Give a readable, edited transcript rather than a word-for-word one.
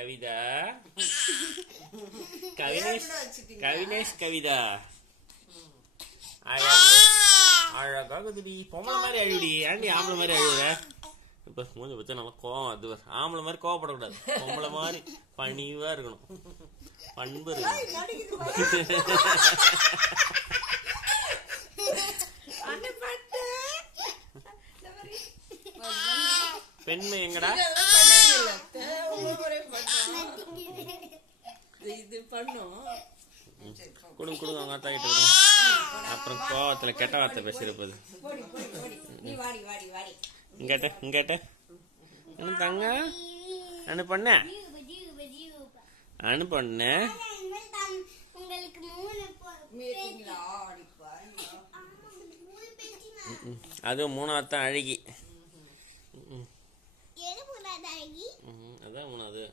கவிதா கவினேஷ் கவிதா அழகாகுதுடி. பொம்பளை மாதிரி அழுடி. ஏன்டி ஆம்பளை மாதிரி அழுகுற? இப்ப மூஞ்ச வச்சா நல்லா கோவம். அது ஆம்பளை மாதிரி கோவப்படக்கூடாது. பொம்பளை மாதிரி பணிவா இருக்கணும். பண்பு இருக்கணும். பெண்மை எங்கடா? குடுங்க குடுங்க அவங்க அத்தா கிட்ட கொடுங்க. அப்புறம் கோவத்துல கெட்ட வார்த்தை பேசிருப்பது. இங்கட்ட தங்க அனு பண்ண அனு பண்ண அதுவும் மூணாவது தான் அழகி. அதான் மூணாவது.